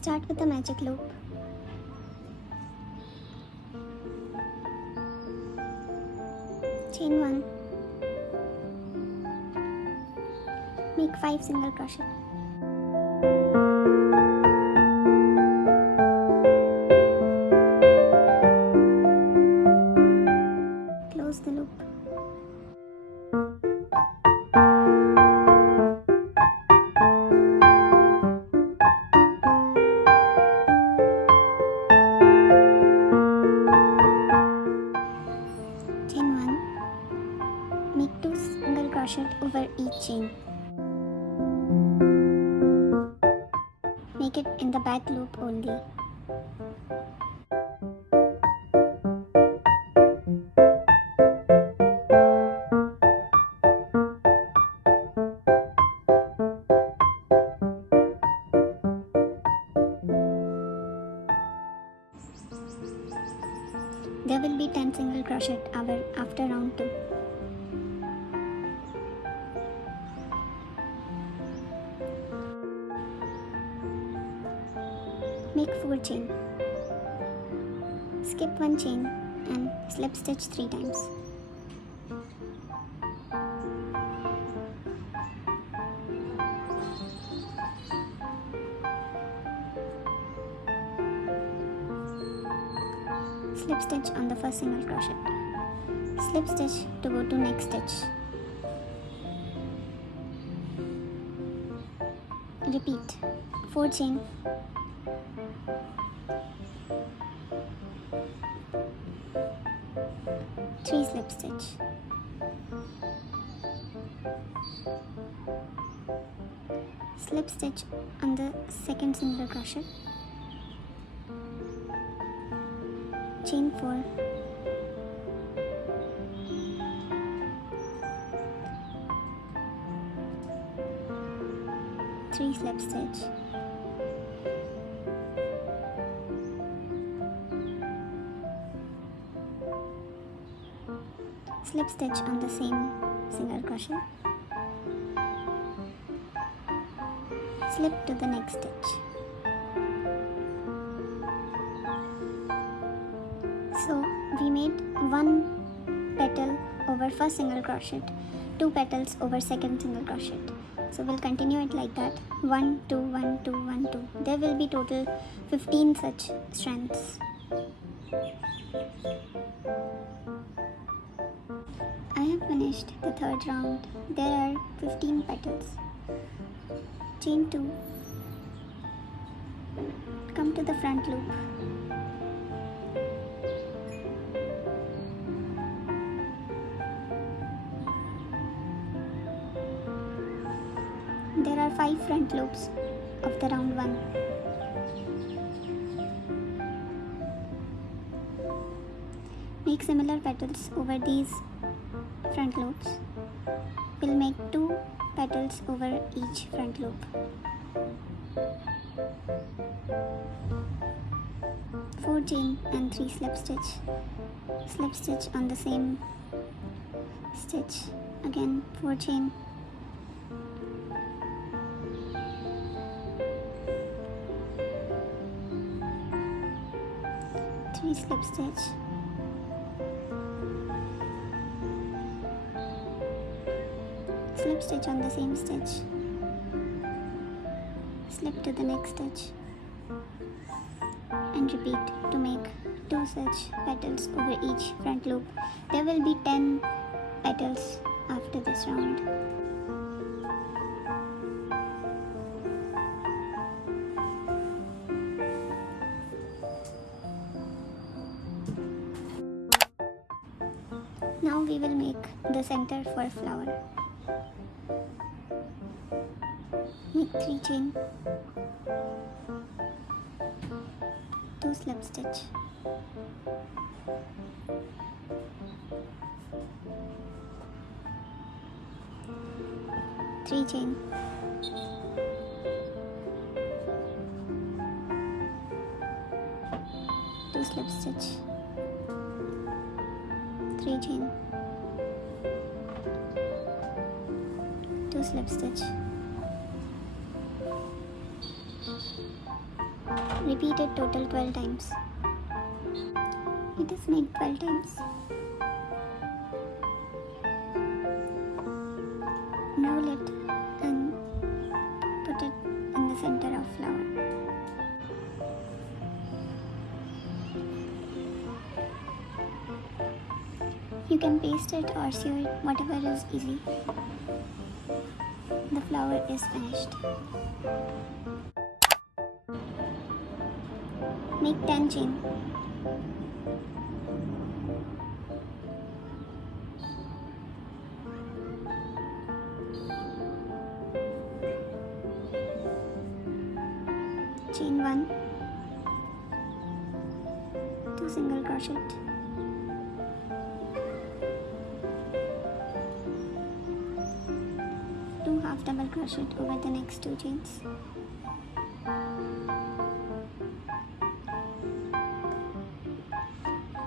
Start with the magic loop. Chain 1. Make 5 single crochet. Close the loop. Chain 1. Make 2 single crochet over each chain. Make it in the back loop only. There will be 10 single crochet after round 2. Make 4 chain. Skip 1 chain and slip stitch 3 times. Slip stitch on the first single crochet. Slip stitch to go to next stitch. Repeat 4 chain. Three slip stitch. Slip stitch on the second single crochet. Chain 4. Three slip stitch. Slip stitch on the same single crochet. Slip to the next stitch. So we made 1 petal over first single crochet, 2 petals over second single crochet. So we'll continue it like that. 1 2 1 2 1 2. There will be total 15 such strands. I have finished the third round. There are 15 petals. Chain 2. Come to the front loop. There are 5 front loops of the round 1. Make similar petals over these front loops. We'll make 2 petals over each front loop. 4 chain and 3 slip stitch. Slip stitch on the same stitch. Again 4 chain. Slip stitch. Slip stitch on the same stitch. Slip to the next stitch and repeat to make 2 such petals over each front loop. There will be 10 petals after this round. Now we will make the center for flower. Make 3 chain, 2 slip stitch, 3 chain, slip stitch, 3 chain, 2 slip stitch. Repeat it total 12 times. It is made 12 times. Roll it and put it in the center of flower. You can paste it or sew it, whatever is easy. The flower is finished. Make 10 chain. Chain 1, 2 single crochet, 2 half double crochet over the next 2 chains,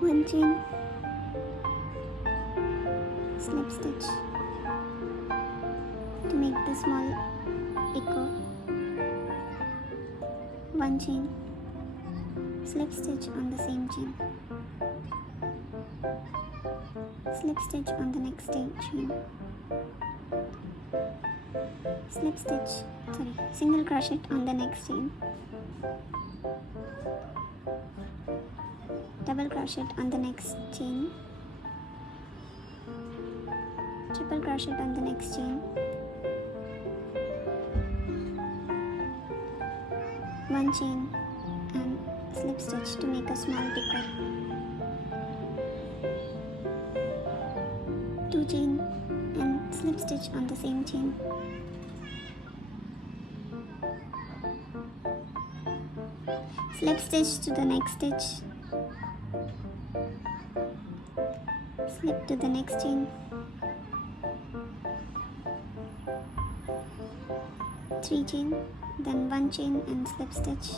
1 chain, slip stitch to make the small picot, 1 chain, slip stitch on the same chain, slip stitch on the next chain, single crochet on the next chain, double crochet on the next chain, triple crochet on the next chain, 1 chain and slip stitch to make a small picot, 2 chain and slip stitch on the same chain, slip stitch to the next stitch, slip to the next chain, 3 chain, then 1 chain and slip stitch,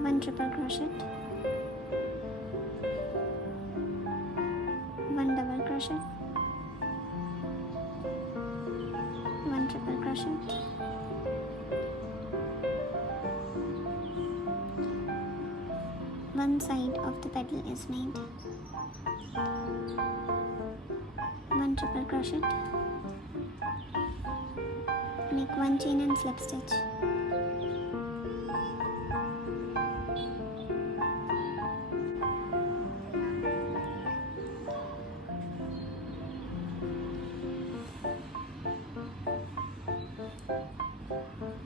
1 triple crochet, 1 double crochet, 1 triple crochet, 1 side of the petal is made, 1 triple crochet, make 1 chain and slip stitch,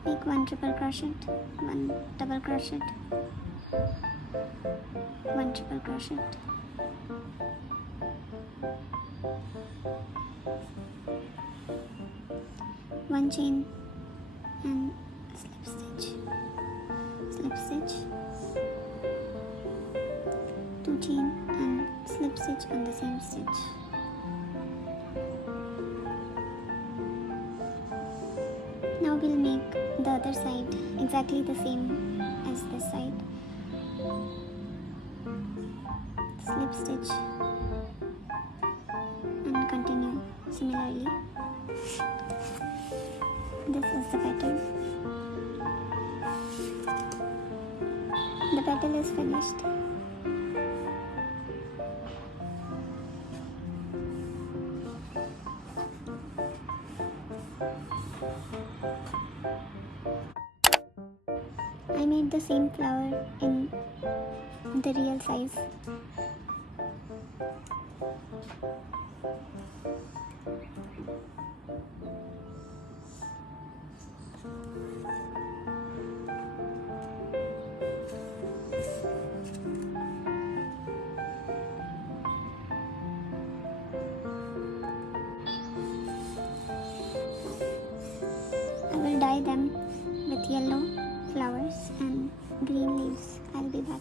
make 1 triple crochet, 1 double crochet, 1 triple crochet, 1 chain and slip stitch, 2 chain and slip stitch on the same stitch, now we'll make the other side exactly the same as this side, slip stitch and continue similarly. This is the pattern. The petal is finished. I made the same flower in the real size. I will dye them with yellow flowers and green leaves. I'll be back.